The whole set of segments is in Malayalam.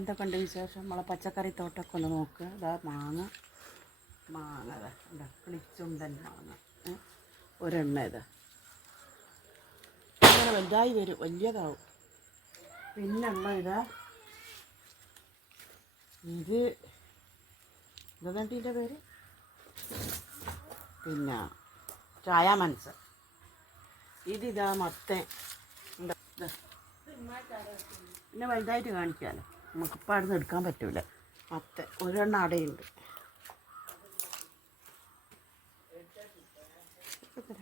എന്തൊക്കെ ഉണ്ട് വിശേഷം. നമ്മളെ പച്ചക്കറി തോട്ടമൊക്കെ ഒന്ന് നോക്കുക ഇതാ മാങ്ങ. മാങ്ങ ഇതാ കിളിച്ചുണ്ടൻ മാങ്ങ? ഒരെണ്ണ ഇതാ. ഇങ്ങനെ വലുതായി വരും. വലിയതാവും. അമ്മ ഇതാ. ഇത് എന്താ ഇതിന്റെ പേര്? പിന്നെ ചായ മനസ്സ്. ഇതിതാ മത്തേ. പിന്നെ വലുതായിട്ട് കാണിക്കാമല്ലോ നമുക്കിപ്പോൾ അവിടെ നിന്ന് എടുക്കാൻ പറ്റില്ല പത്ത് ഒരെണ്ണം അടയുണ്ട്.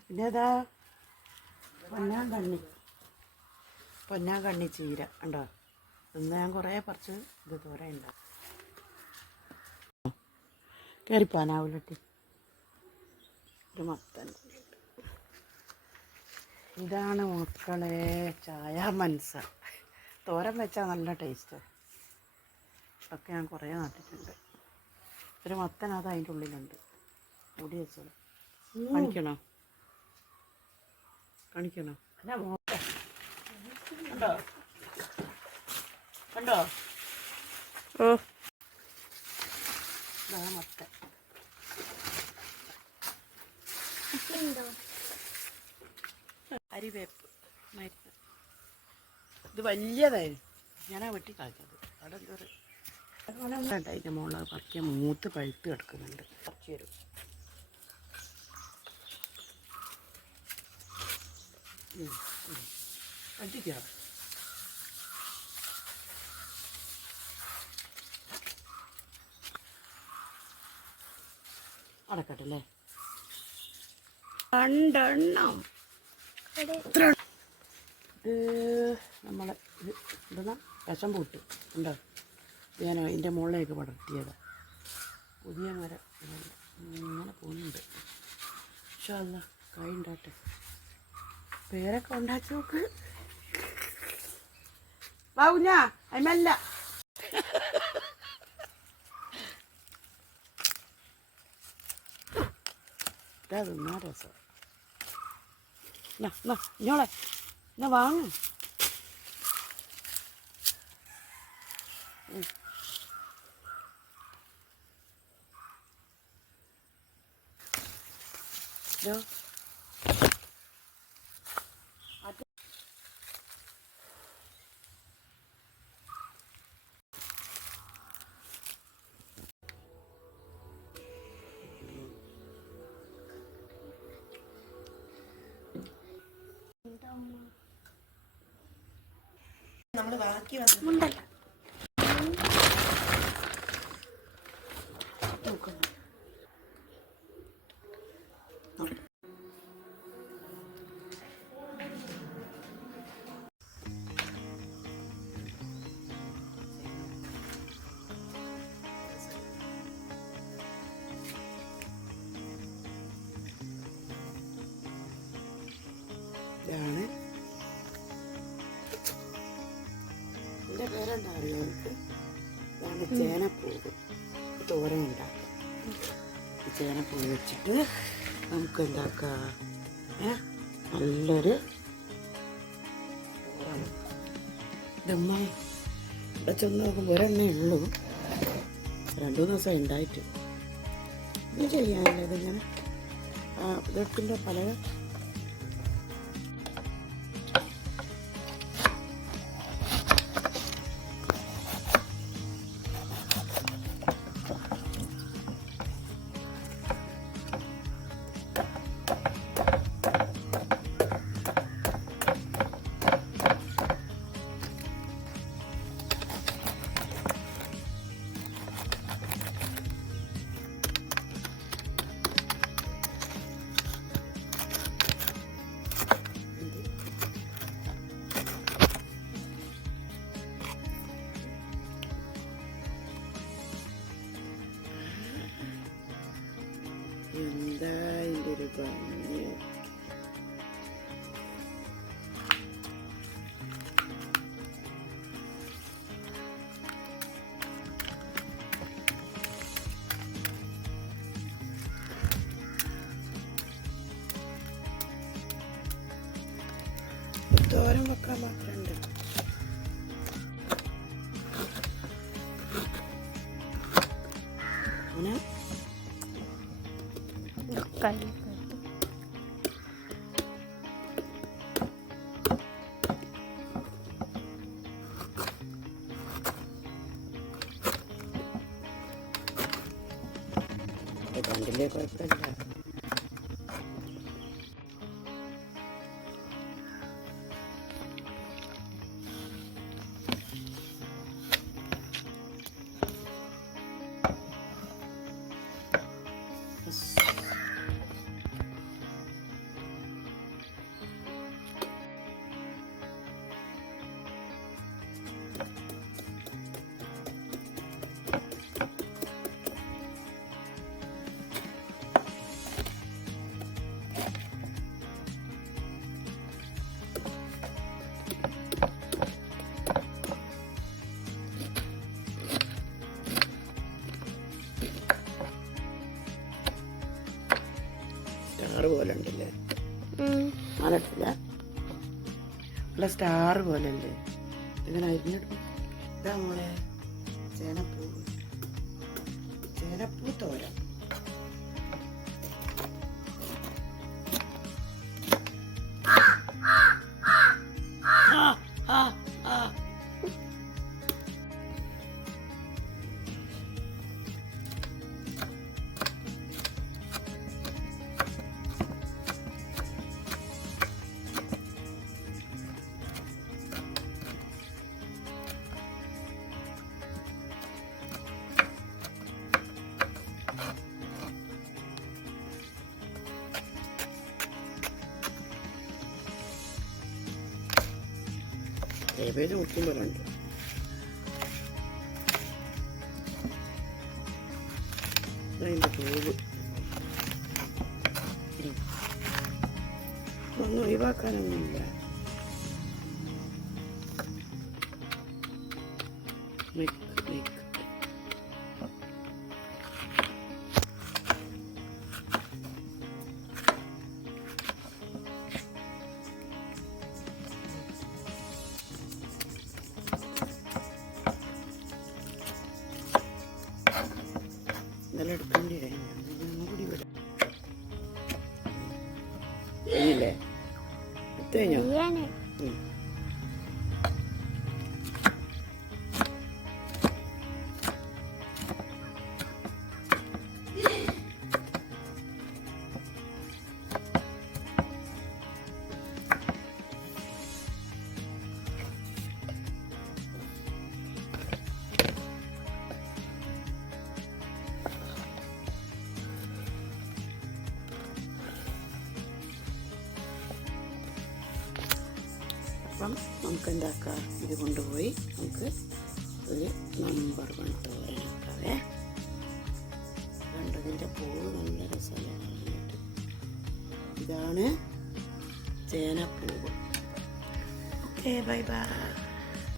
പിന്നെ അതാ പൊന്നാൻ കണ്ണി പൊന്നാൻ കണ്ണി ചീര ഉണ്ടോ? ഇന്ന് ഞാൻ കുറേ പറിച്ച് ഇത് ദൂരെ ഉണ്ടാവും കയറിപ്പാനാവില്ലട്ടി ഒരു മത്തൻ. ഇതാണ് മക്കളെ ചായ മനസ്സ തോരൻ വെച്ചാൽ നല്ല ടേസ്റ്റ് ഒക്കെ ഞാൻ കുറേ നട്ടിട്ടുണ്ട്. ഒരു മത്തനത് അതിന്റെ ഉള്ളിലുണ്ട്. മുടി വെച്ചത് കാണിക്കണോ? കാണിക്കണോ? അല്ല കണ്ടോ? കണ്ടോ? ഓ. മത്തൻ. അരിവേപ്പ് മരുന്ന് ഇത് വലിയതായിരുന്നു. ഞാനാ വെട്ടി കളിച്ചത് അവിടെ എന്തോ അതിന്റെ മുകളിൽ പറിക്കാൻ മൂത്ത് പഴുത്ത് കിടക്കുന്നുണ്ട്. കുറച്ച് തരും അടിക്കാം. അടക്കട്ടെ അല്ലേ രണ്ടെണ്ണം നമ്മളെ എന്താ വിഷം പൂട്ട്. ഉണ്ടോ ഞാൻ അതിന്റെ മുകളിലേക്ക് പടർത്തിയത്. പുതിയ മരം. ഇങ്ങനെ പോകുന്നുണ്ട്. പക്ഷേ അല്ല കായ ഉണ്ടാട്ടെ പേരൊക്കെ ഉണ്ടാക്കി നോക്ക്. വാ കുഞ്ഞാ അതിമല്ല ഇതാ തിന്നാ രസം. ഇഞ്ഞോളെ. വാങ്ങ. ഇതോ നമ്മൾ ബാക്കി വന്നു ചേനപ്പൂവ് തോരൻ ഉണ്ടാക്കാം. ചേനപ്പൂവ് വെച്ചിട്ട് നമുക്ക് എന്താക്കാം? നല്ലൊരു. ഇതമ്മ ഇവിടെ ചെന്ന് നോക്കുമ്പോൾ ഒരെണ്ണേ ഉള്ളൂ. രണ്ടു ദിവസം ഉണ്ടായിട്ട്. ഇത് ചെയ്യാനില്ല ഇതിങ്ങനെ. ഇതൊട്ടിന്റെ പല തോരൻ വെക്കാൻ മാത്രമുണ്ട് അങ്ങനെ കറി ഇതിന്റെ കുഴപ്പമില്ല സ്റ്റാർ പോലെ ഉണ്ടല്ലേ മാലട്ടില്ല നല്ല സ്റ്റാർ പോലെ ഉണ്ട് ഇങ്ങനെ അരിഞ്ഞിടും ഇതാ മോളെ ചേനപ്പൂ. ചേനപ്പൂ തോരൻ ഏവേത് മുക്കുമ്പോഴുണ്ട് അതിന്റെ പൂവ് ഒന്നും ഒഴിവാക്കാനൊന്നുമില്ല 对呀。嗯。നമുക്ക് എന്താക്കാം ഇത് കൊണ്ടുപോയി നമുക്ക് ഒരു നമ്പർ വൺ തോരനാക്കാവേ കണ്ടതിന്റെ പൂവ് നല്ല രസമല്ല കാണാനായിട്ട്? ഇതാണ് ചേനപ്പൂവ്. Okay bye bye